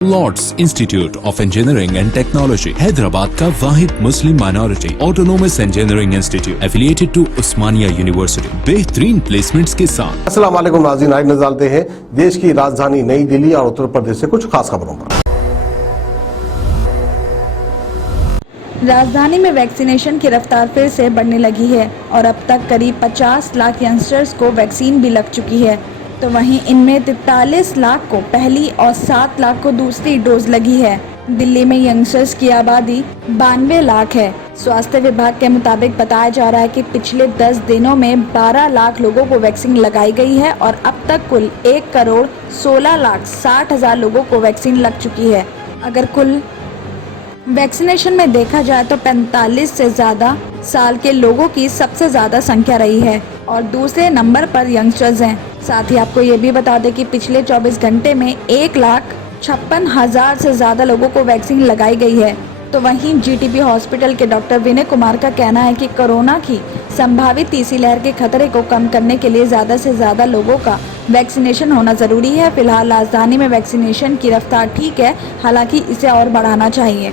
Lord's institute of engineering and technology Hyderabad का वाहिद Muslim minority autonomous engineering institute affiliated to Osmania university बेहतरीन placements के साथ। अस्सलाम वालेकुम नाज़रीन, आज नजर डालते हैं देश की राजधानी नई दिल्ली और उत्तर प्रदेश से कुछ खास खबरों पर। राजधानी में वैक्सीनेशन की रफ्तार फिर से बढ़ने लगी है और अब तक करीब 50 लाख यंगस्टर्स को वैक्सीन भी लग चुकी है। तो वहीं इनमें 43 लाख को पहली और 7 लाख को दूसरी डोज लगी है। दिल्ली में यंगस्टर्स की आबादी 92 लाख है। स्वास्थ्य विभाग के मुताबिक बताया जा रहा है कि पिछले 10 दिनों में 12 लाख लोगों को वैक्सीन लगाई गई है और अब तक कुल 1,16,60,000 लोगों को वैक्सीन लग चुकी है। अगर कुल वैक्सीनेशन में देखा जाए तो 45 से ज्यादा साल के लोगों की सबसे ज्यादा संख्या रही है और दूसरे नंबर पर यंगस्टर्स हैं। साथ ही आपको ये भी बता दें कि पिछले 24 घंटे में 1,56,000 से ज्यादा लोगों को वैक्सीन लगाई गई है। तो वहीं जीटीबी हॉस्पिटल के डॉक्टर विनय कुमार का कहना है कि कोरोना की संभावित तीसरी लहर के खतरे को कम करने के लिए ज्यादा से ज्यादा लोगों का वैक्सीनेशन होना जरूरी है। फिलहाल राजधानी में वैक्सीनेशन की रफ्तार ठीक है, हालांकि इसे और बढ़ाना चाहिए।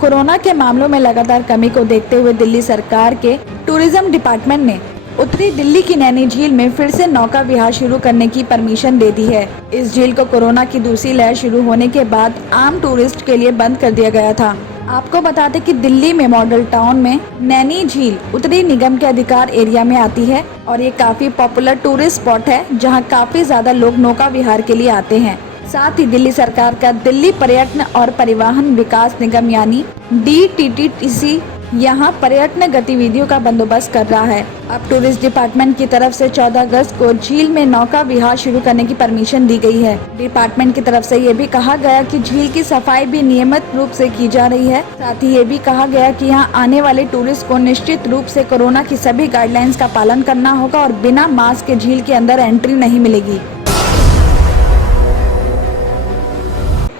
कोरोना के मामलों में लगातार कमी को देखते हुए दिल्ली सरकार के टूरिज्म डिपार्टमेंट ने उत्तरी दिल्ली की नैनी झील में फिर से नौका विहार शुरू करने की परमिशन दे दी है। इस झील को कोरोना की दूसरी लहर शुरू होने के बाद आम टूरिस्ट के लिए बंद कर दिया गया था। आपको बता दें कि दिल्ली में मॉडल टाउन में नैनी झील उत्तरी निगम के अधिकार एरिया में आती है और ये काफी पॉपुलर टूरिस्ट स्पॉट है जहाँ काफी ज्यादा लोग नौका विहार के लिए आते हैं। साथ ही दिल्ली सरकार का दिल्ली पर्यटन और परिवहन विकास निगम यानी DTTC यहाँ पर्यटन गतिविधियों का बंदोबस्त कर रहा है। अब टूरिस्ट डिपार्टमेंट की तरफ से 14 अगस्त को झील में नौका विहार शुरू करने की परमिशन दी गई है। डिपार्टमेंट की तरफ से ये भी कहा गया कि झील की सफाई भी नियमित रूप से की जा रही है। साथ ही ये भी कहा गया कि यहाँ आने वाले टूरिस्ट को निश्चित रूप से कोरोना की सभी गाइडलाइंस का पालन करना होगा और बिना मास्क के झील के अंदर एंट्री नहीं मिलेगी।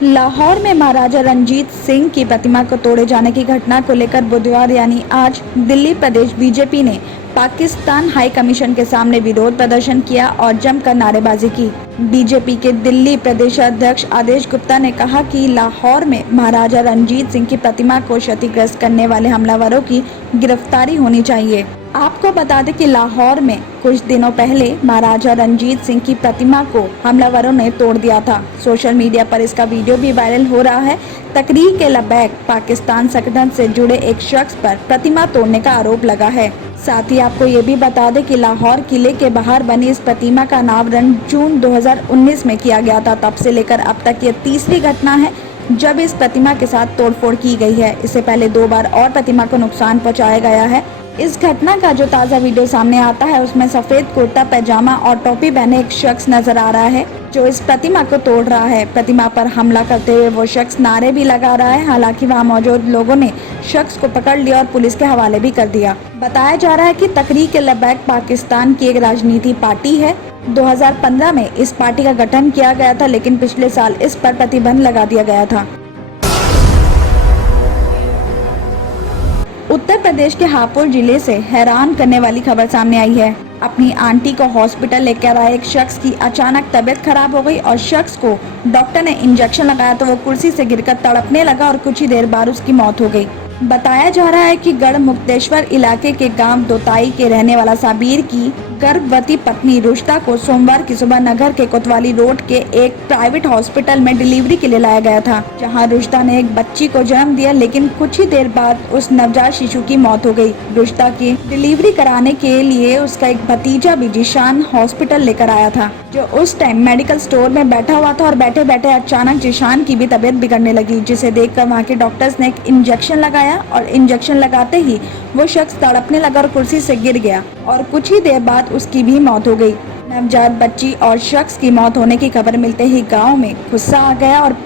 लाहौर में महाराजा रणजीत सिंह की प्रतिमा को तोड़े जाने की घटना को लेकर बुधवार यानी आज दिल्ली प्रदेश बीजेपी ने पाकिस्तान हाई कमीशन के सामने विरोध प्रदर्शन किया और जमकर नारेबाजी की। बीजेपी के दिल्ली प्रदेश अध्यक्ष आदेश गुप्ता ने कहा कि लाहौर में महाराजा रणजीत सिंह की प्रतिमा को क्षतिग्रस्त करने वाले हमलावरों की गिरफ्तारी होनी चाहिए। आपको बता दें कि लाहौर में कुछ दिनों पहले महाराजा रणजीत सिंह की प्रतिमा को हमलावरों ने तोड़ दिया था। सोशल मीडिया पर इसका वीडियो भी वायरल हो रहा है। तकरीक ए लबैक पाकिस्तान संगठन से जुड़े एक शख्स पर प्रतिमा तोड़ने का आरोप लगा है। साथ ही आपको ये भी बता दें कि लाहौर किले के बाहर बनी इस प्रतिमा का अनावरण जून 2019 में किया गया था। तब से लेकर अब तक ये तीसरी घटना है जब इस प्रतिमा के साथ तोड़फोड़ की गई है। इससे पहले 2 बार और प्रतिमा को नुकसान पहुंचाया गया है। इस घटना का जो ताज़ा वीडियो सामने आता है उसमें सफेद कुर्ता पैजामा और टोपी पहने एक शख्स नजर आ रहा है जो इस प्रतिमा को तोड़ रहा है। प्रतिमा पर हमला करते हुए वो शख्स नारे भी लगा रहा है। हालांकि वहां मौजूद लोगों ने शख्स को पकड़ लिया और पुलिस के हवाले भी कर दिया। बताया जा रहा है कि तहरीक लबैक पाकिस्तान की एक राजनीति पार्टी है। 2015 में इस पार्टी का गठन किया गया था, लेकिन पिछले साल इस पर प्रतिबंध लगा दिया गया था। उत्तर प्रदेश के हापुड़ जिले से हैरान करने वाली खबर सामने आई है। अपनी आंटी को हॉस्पिटल लेकर आए एक शख्स की अचानक तबीयत खराब हो गई और शख्स को डॉक्टर ने इंजेक्शन लगाया तो वो कुर्सी से गिरकर तड़पने लगा और कुछ ही देर बाद उसकी मौत हो गई। बताया जा रहा है कि गढ़ मुक्तेश्वर इलाके के गांव दोताई के रहने वाला साबिर की गर्भवती पत्नी रुश्ता को सोमवार की सुबह नगर के कोतवाली रोड के एक प्राइवेट हॉस्पिटल में डिलीवरी के लिए लाया गया था, जहां रुश्ता ने एक बच्ची को जन्म दिया, लेकिन कुछ ही देर बाद उस नवजात शिशु की मौत हो गई। रुश्ता की डिलीवरी कराने के लिए उसका एक भतीजा भी जिशान हॉस्पिटल लेकर आया था, जो उस टाइम मेडिकल स्टोर में बैठा हुआ था और बैठे बैठे अचानक जिशान की भी तबीयत बिगड़ने लगी, जिसे देखकर वहाँ के डॉक्टर्स ने एक इंजेक्शन लगाया और इंजेक्शन लगाते ही वो शख्स तड़पने लगा और कुर्सी से गिर गया और कुछ ही देर बाद उसकी भी मौत हो गई। नवजात बच्ची और शख्स की मौत होने की खबर मिलते ही गांव में गुस्सा आ गया और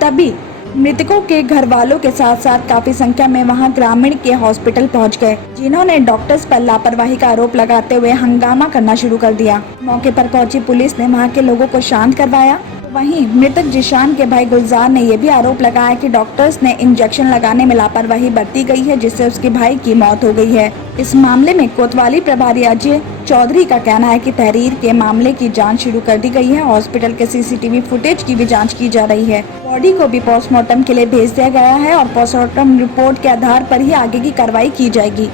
तभी मृतकों के घर वालों के साथ साथ काफी संख्या में वहां ग्रामीण के हॉस्पिटल पहुंच गए, जिन्होंने डॉक्टर्स पर लापरवाही का आरोप लगाते हुए हंगामा करना शुरू कर दिया। मौके पर पहुंची पुलिस ने वहां के लोगों को शांत करवाया। वहीं मृतक जिशान के भाई गुलजार ने यह भी आरोप लगाया कि डॉक्टर्स ने इंजेक्शन लगाने में लापरवाही बरती गई है, जिससे उसके भाई की मौत हो गई है। इस मामले में कोतवाली प्रभारी अजय चौधरी का कहना है कि तहरीर के मामले की जांच शुरू कर दी गई है। हॉस्पिटल के सीसीटीवी फुटेज की भी जांच की जा रही है। बॉडी को भी पोस्टमार्टम के लिए भेज दिया गया है और पोस्टमार्टम रिपोर्ट के आधार पर ही आगे की कार्रवाई की जाएगी।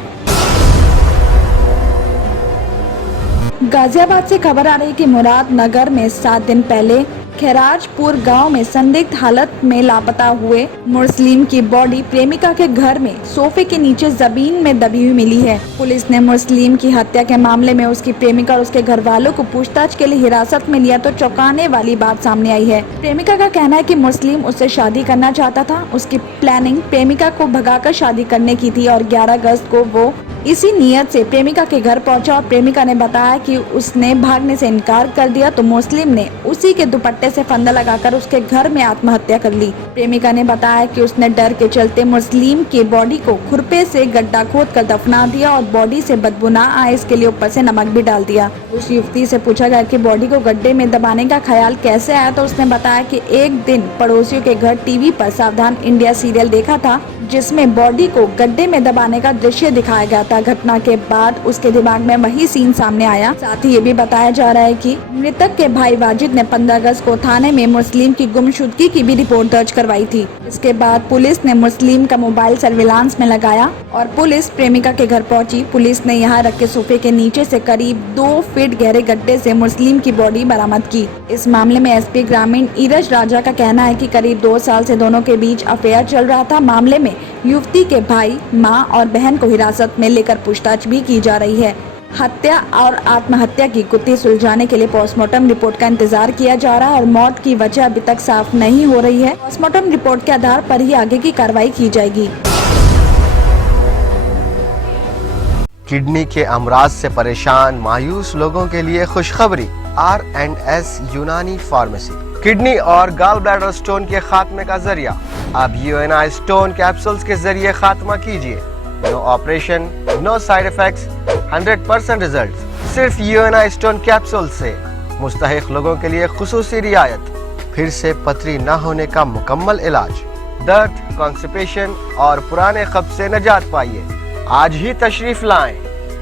गाजियाबाद से खबर आ रही है कि मुरादनगर में 7 दिन पहले खैराजपुर गांव में संदिग्ध हालत में लापता हुए मुस्लिम की बॉडी प्रेमिका के घर में सोफे के नीचे जमीन में दबी हुई मिली है। पुलिस ने मुस्लिम की हत्या के मामले में उसकी प्रेमिका और उसके घर वालों को पूछताछ के लिए हिरासत में लिया तो चौंकाने वाली बात सामने आई है। प्रेमिका का कहना है कि मुस्लिम उससे शादी करना चाहता था। उसकी प्लानिंग प्रेमिका को भगाकर शादी करने की थी और 11 अगस्त को वो इसी नियत से प्रेमिका के घर पहुंचा और प्रेमिका ने बताया कि उसने भागने से इनकार कर दिया तो मुस्लिम ने उसी के दुपट्टे से फंदा लगाकर उसके घर में आत्महत्या कर ली। प्रेमिका ने बताया कि उसने डर के चलते मुस्लिम की बॉडी को खुरपे से गड्ढा खोदकर दफना दिया और बॉडी से बदबू न आए इसके लिए ऊपर से नमक भी डाल दिया। उस युवती से पूछा गया कि बॉडी को गड्ढे में दबाने का ख्याल कैसे आया तो उसने बताया कि एक दिन पड़ोसियों के घर टीवी पर सावधान इंडिया सीरियल देखा था, जिसमें बॉडी को गड्ढे में दबाने का दृश्य दिखाया गया था। घटना के बाद उसके दिमाग में वही सीन सामने आया। साथ ही ये भी बताया जा रहा है कि मृतक के भाई वाजिद ने 15 अगस्त को थाने में मुस्लिम की गुमशुदगी की भी रिपोर्ट दर्ज करवाई थी। इसके बाद पुलिस ने मुस्लिम का मोबाइल सर्विलांस में लगाया और पुलिस प्रेमिका के घर पहुंची। पुलिस ने यहाँ रखे सोफे के नीचे से करीब 2 फीट गहरे गड्ढे से मुस्लिम की बॉडी बरामद की। इस मामले में एसपी ग्रामीण ईरज राजा का कहना है कि करीब 2 साल से दोनों के बीच अफेयर चल रहा था। मामले में युवती के भाई, मां और बहन को हिरासत में लेकर पूछताछ भी की जा रही है। हत्या और आत्महत्या की गुत्थी सुलझाने के लिए पोस्टमार्टम रिपोर्ट का इंतजार किया जा रहा है और मौत की वजह अभी तक साफ नहीं हो रही है। पोस्टमार्टम रिपोर्ट के आधार पर ही आगे की कार्रवाई की जाएगी। किडनी के अमराज से परेशान मायूस लोगों के लिए खुशखबरी। R&S यूनानी फार्मेसी किडनी और गॉल ब्लैडर स्टोन के खात्मे का जरिया। अब UNI स्टोन कैप्सूल्स के जरिए खात्मा कीजिए। No operation, no side effects, 100% result. सिर्फ UNI स्टोन कैप्सूल से मुस्तहिक लोगों के लिए खुसूसी रियायत। फिर से पथरी न होने का मुकम्मल इलाज। दर्द, कॉन्स्टिपेशन और पुराने कब्ज से निजात पाइए। आज ही तशरीफ लाएं।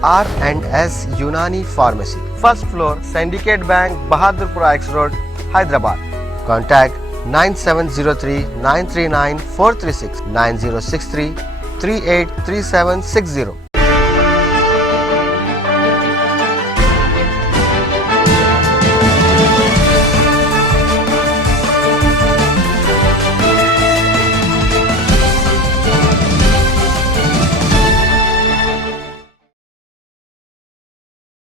R&S यूनानी pharmacy, first floor, syndicate bank, Bahadurpura x road, Hyderabad. Contact 9703 939 436 9063 383760।